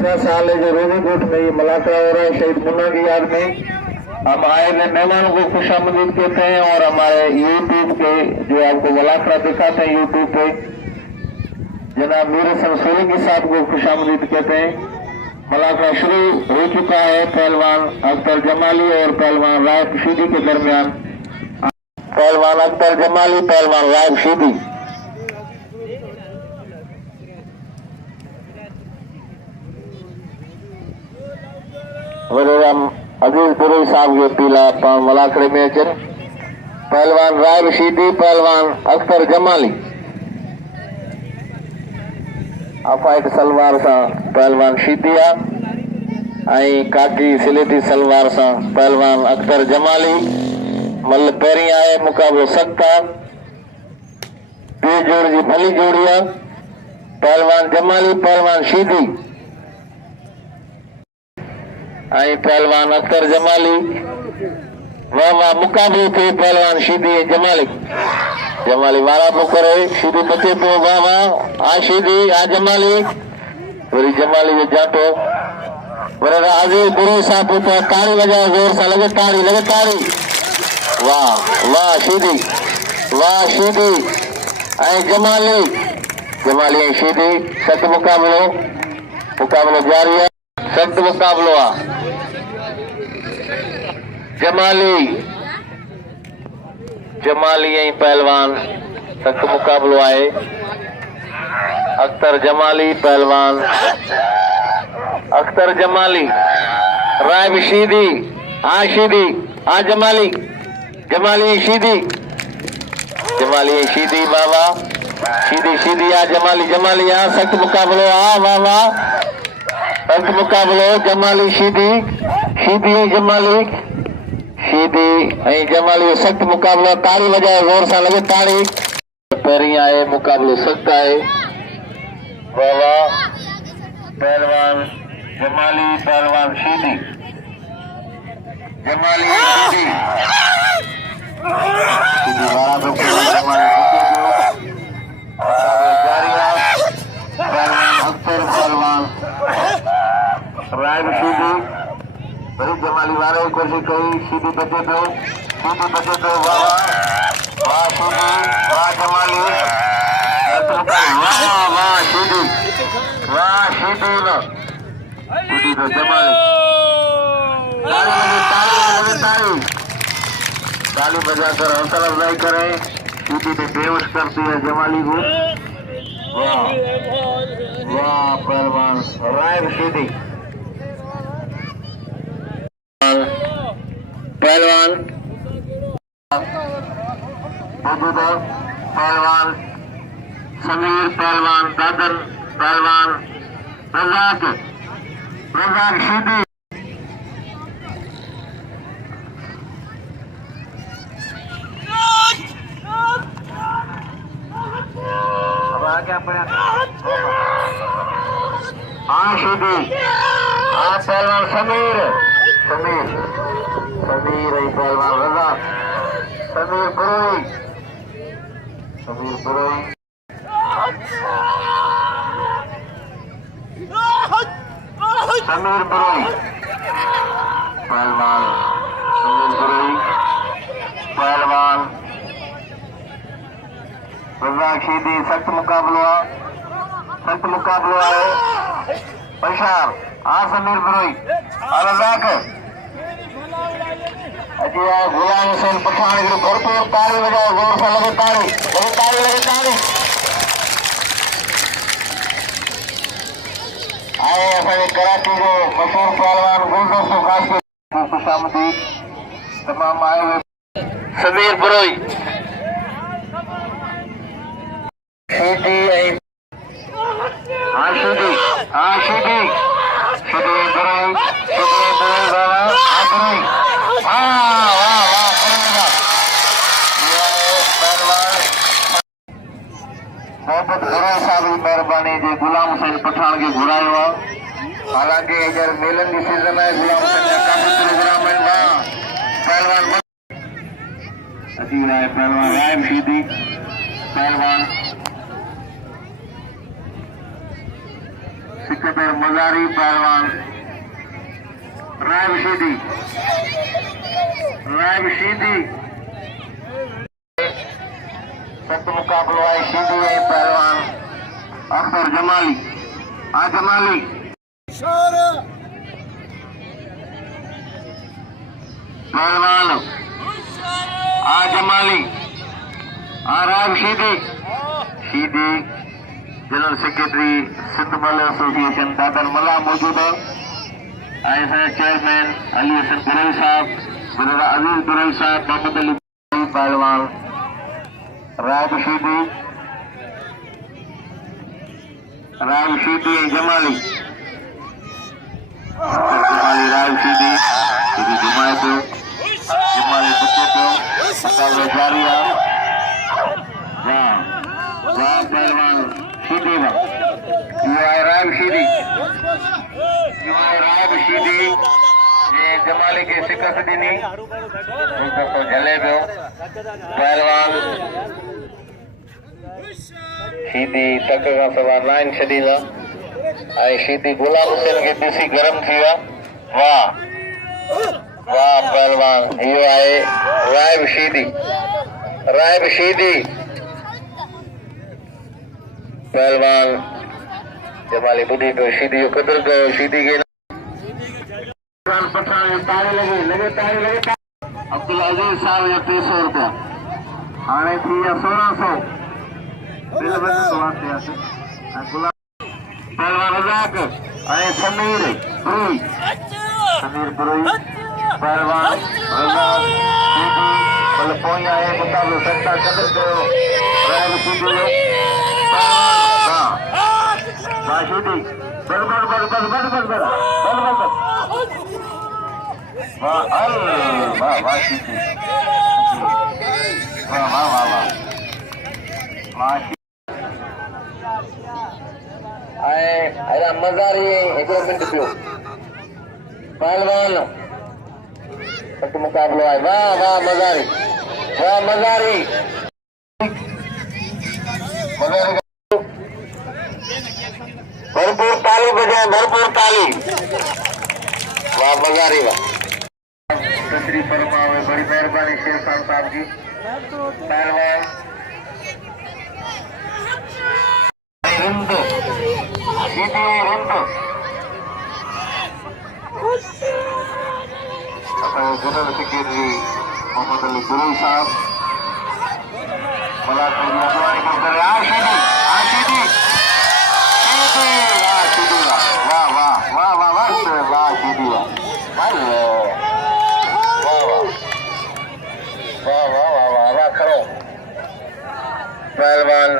साल है जो रोजीकोट में ये मुलाकात हो रहा है शहीद मुन्ना की याद में। हम आए हुए मेहमानों को खुशामदीद कहते हैं और हमारे यूट्यूब पे जो आपको मुलाकात दिखाते हैं यूट्यूब पे जनाब मीर हसन सोलंकी साहब को खुशामदीद कहते हैं। मुलाकात शुरू हो चुका है पहलवान अख्तर जमाली और पहलवान रायब शीदी के दरमियान। पहलवान अख्तर जमाली पहलवान रायब शीदी। अजीज पुरी साहब के पीला मुलाकड़े में अचन पहलवान रायब शीदी पहलवान अख्तर जमाली अफाइट सलवार सा पहलवान शीदिया आई काकी सिलेटी सलवार सा पहलवान अख्तर जमाली। मल पहिरीं आहे मुक़ाबिलो सख़्त आहे। ॿी जोड़ जी भली जोड़ी आहे पहलवान जमाली पहलवान शीदी आई पहलवान अख्तर जमाली। वाह वाह मुकाबलो थे पहलवान शीदी जमाली। जमाली वारा तो करे शीदी बचे तो वाह वाह आ शीदी आ जमाली वरी जमाली जो जाटो वरे अजीज गुरु साहब तो ताड़ी बजाओ जोर से लगे ताड़ी। वाह वाह शीदी आई जमाली आई शीदी। सख्त मुकाबलो जारी है। सख्त मुकाबलो आ जमाली ऐं पहलवान सख्त मुकाबलो आहे। अख्तर जमाली पहलवान अख्तर जमाली रायब शीदी आ जमाली शीदी बाबा शीदी आ जमाली आ। सख्त मुकाबलो आ वाह वाह सख्त मुकाबलो जमाली शीदी जमाली सख्त मुकाबलो ताड़ी बजाए जोर से लगे ताड़ी। पहिरीं आहे मुकाबलो सख्त आहे। वाह वाह पहलवान जमाली पहलवान शीदी वारा तो जारी आहे। पहलवान अख्तर पहलवान रायब शीदी वरी जमाली वारे की कोशिश कई शीदी बचे तो वाह वाह जमाली वाह शीदी तो जमाली ताली बजाकर हौसला अफजाई करें। शीदी ने बेहोश करती है जमाली को। वाह पहलवान रायब शीदी पहलवान पहलवान समीर पहलवान दादर पहलवान रज़ाक शीदी शीदी पहलवान समीर पहलवान रज़ाक समीर बुरोई पहलवान रज़ाक शीदी। सख्त मुकाबलो है बशार आ समीर बुरोई आ रज़ाक अजी आ गुलाम हुसैन पठान के भरपूर ताड़ी बजाओ जोर से लगे ताड़ी आए असांजे कराची जो मशहूर पहलवान गुलदस्तो खास खुशामदीद तमाम आए हुए समीर बुरोई शीदी मोहम्मद गुरु साहब की मेहरबानी जे गुलाम हुसैन पठान के घुरायो आहे। हालांकि अगर मेलन की सीजन है गुलाम हुसैन जा काफी प्रोग्राम है पहलवान अजीब है पहलवान रायब शीदी पहलवान सिकंदर मजारी पहलवान रायबशीदी सख्त मुकाबला है शीदी पहलवान अख्तर जमाली आजमाली पहलवान आजमाली आराम शीदी जनरल सेक्रेटरी सिंध मल एसोसिएशन दादर मला मौजूद है। आए चेयरमैन अली हसन दुरई साहब अजीज दुरई साहब मोहम्मद अली पहलवान रायबशीदी जमाली रायबशीदी जमाली बच्चे को मुकाबला जारी है। वाह पहलवान शीदी रायबशीदी ये जमाली के शिकस्त ॾिनी तो झले पियो पहलवान शीदी तक का सवार लाइन छॾींदा ऐं शीदी गुलाम हुसैन खे ॾिसी गरम थी विया। वाह पहलवान इहो आहे रायबशीदी पहलवान जमाली बुधी पियो शीदी जो क़दुरु कयो शीदी खे अब्दुल अजीज साहब जा 300 रुपया हाणे थी विया 1600 पहलवान रज़ाक ऐं समीर पुरी पहलवान रज़ाक भले पोइ आहे मुक़ाबिलो सख्ता क़दुरु कयो रायबशीदी जो शीदी बस वाह शीदी वाह मज़ारी हिकिड़ो मिंट पियो पहलवान हिकु मुक़ाबिलो आहे। वाह मज़ारी भरपूर ताली बजाए भरपूर ताली। वाह मज़ारी वाह तशरीफ फरमावे बड़ी मेहरबानी शेर खान साहब जी। पहलवान रिंद शीदी रिंद जनरल सेक्रेटरी मोहम्मद अली दुरई साहब मुलाकात की अगवानी कर रहे शीदी पहलवान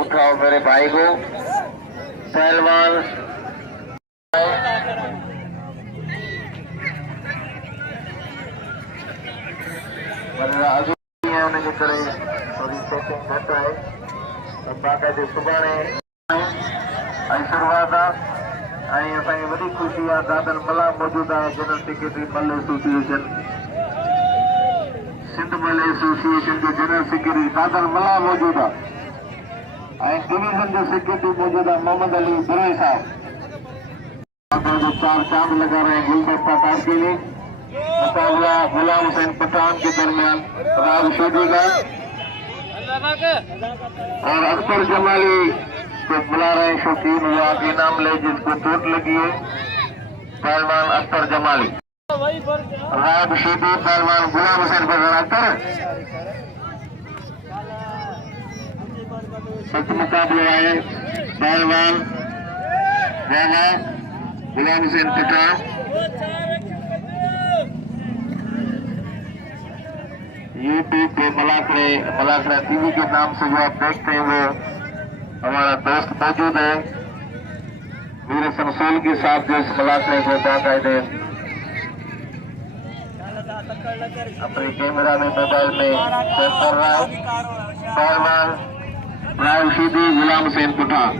उठाओ मेरे भाई को पहलवान उनके करे थोड़ी सेटिंग घट है बाक़ायदे सुभाणे शुरुआत आहे असांखे वॾी ख़ुशी आहे दादर मला मौजूद आहे जनरल सेक्रेटरी मल एसोसिएशन सिंध मल एसोसिएशन जो जनरल सेक्रेटरी दादर मला मौजूद आहे डिवीजन जो सेक्रेटरी मौजूद आहे मोहम्मद अली दुरई साहब जो 4 चांद लगा रहे हैं गुलदस्ता ताश के लिए। मुकाबला गुलाम हुसैन पठान के दरमियान रायबशीदी का और अख्तर जमाली को बुला रहे हैं शौकीन हुआ के नाम ले जिसको चोट लगी है पहलवान अख्तर जमाली रायबशीदी पहलवान गुलाम हुसैन पठान अख्तर सख्त मुकाबला है पहलवान गुलाम हुसैन पठान यूट्यूब पे मलाखड़ा टीवी के नाम से जो आप देखते हैं वो हमारा दोस्त मौजूद है मीर शमसूल के साथ जो इस मलाखड़े को बाकायदे अपने कैमरा में मोबाइल में सेव कर रहा है पहलवान रायबशीदी गुलाम हुसैन पठान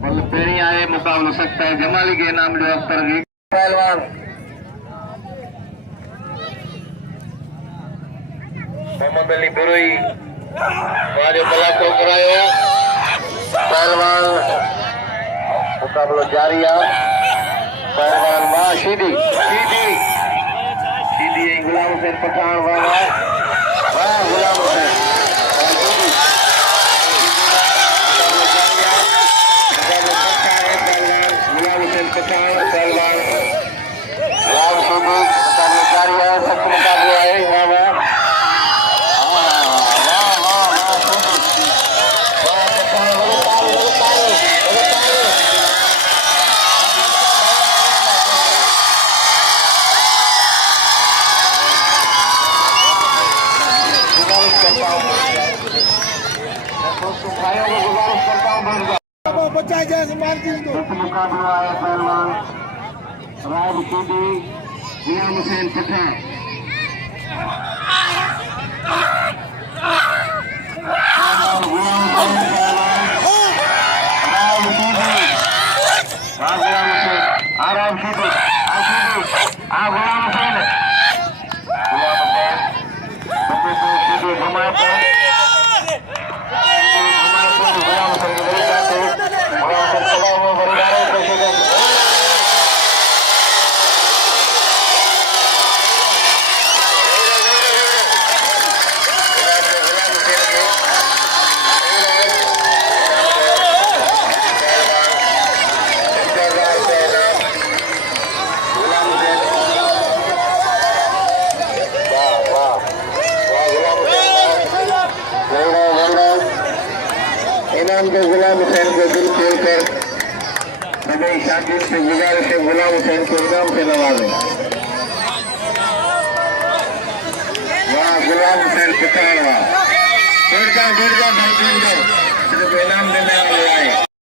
मतलब पेरी आए मुकाबला सकता है जमाली के नाम जो अख्तर पहलवान मोहम्मद अली दुरई जो मुलाक़ात करायो मुकाबला जारी है। पहलवान वाह सीधी सीधी सीधी गुलाम हुसैन पठान वाह वाह गुलाम हुसैन गुलाम हुसैन पठान पहलवान राम सीधी मुकाबला जारी है। सख्त मुकाबला है। वाह वाह बचा जाए मार दी तो मुकाबला है। पहलवान राज सीधी गुलाम हुसैन पठान आराम सीधी गुलाम हुसैन सीधी घुमाते इनाम के गुलाम हुसैन को दिल खोलकर सभी शाकिर से गुजारिश है गुलाम हुसैन को इनाम से नवाजें। वाह गुलाम हुसैन पठान वाह सिर्फ इनाम देने वाले